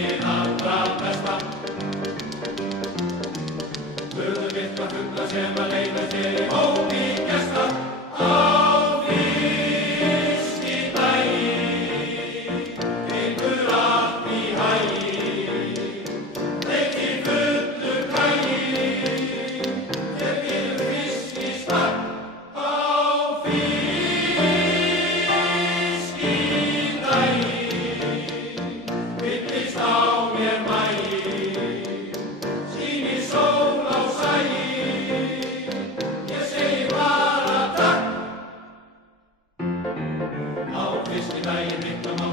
hið allra besta. Urðu mikla fugla sem að leika sér í hópi gesta á fiskidaginn. Gengur allt í haginn, reykir fullu kraginn, þeir gefur fiskistakk á fiskidaginn. Fyllist á mér maginn, sýnir sól á sæinn, ég segi bara takk. Á fiskidaginn mikla má